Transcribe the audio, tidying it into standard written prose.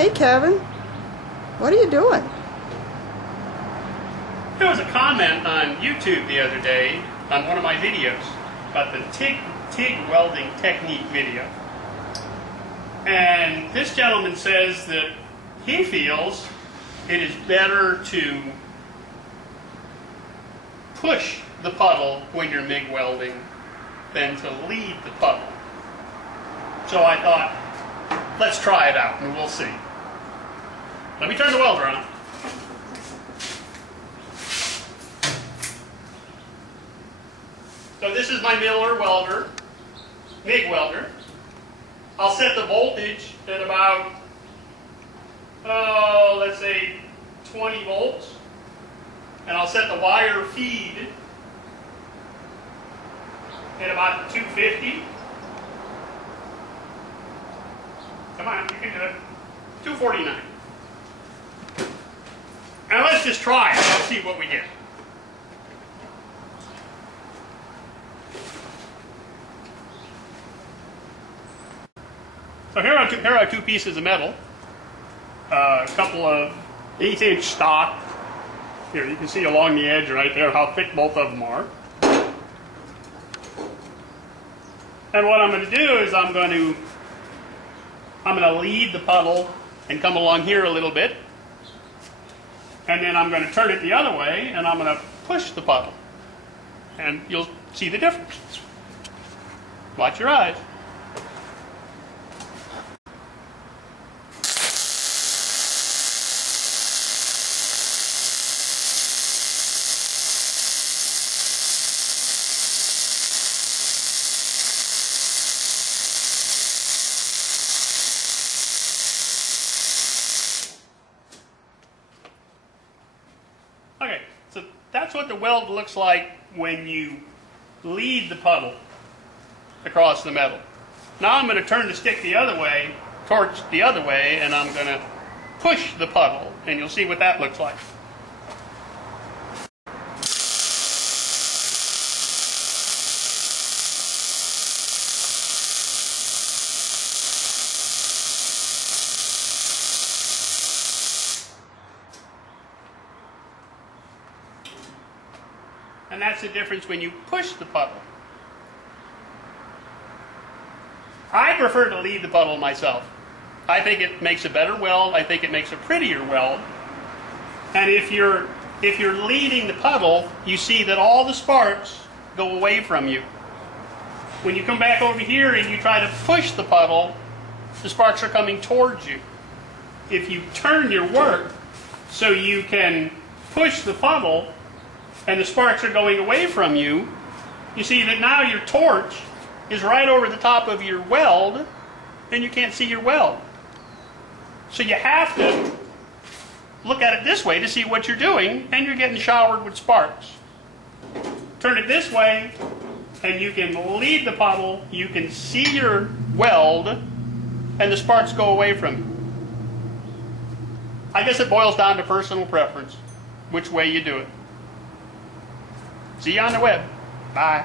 Hey Kevin, what are you doing? There was a comment on YouTube the other day on one of my videos about the TIG welding technique video. And this gentleman says that he feels it is better to push the puddle when you're MIG welding than to lead the puddle. So I thought, let's try it out and we'll see. Let me turn the welder on. So this is my Miller welder, MIG welder. I'll set the voltage at about, let's say 20 volts. And I'll set the wire feed at about 250. Come on, you can do it. 249. Now let's just try it. Let's see what we get. So here are two pieces of metal. A couple of 1/8" stock. Here, you can see along the edge right there how thick both of them are. And what I'm going to do is I'm going to lead the puddle and come along here a little bit. And then I'm going to turn it the other way and I'm going to push the puddle. And you'll see the difference. Watch your eyes. Okay, so that's what the weld looks like when you lead the puddle across the metal. Now I'm going to turn the stick the other way, torch the other way, and I'm going to push the puddle, and you'll see what that looks like. And that's the difference when you push the puddle. I prefer to lead the puddle myself. I think it makes a better weld. I think it makes a prettier weld. And if you're leading the puddle, you see that all the sparks go away from you. When you come back over here and you try to push the puddle, the sparks are coming towards you. If you turn your work so you can push the puddle and the sparks are going away from you, you see that now your torch is right over the top of your weld and you can't see your weld. So you have to look at it this way to see what you're doing, and you're getting showered with sparks. Turn it this way and you can lead the puddle, you can see your weld, and the sparks go away from you. I guess it boils down to personal preference, which way you do it. See you on the web. Bye.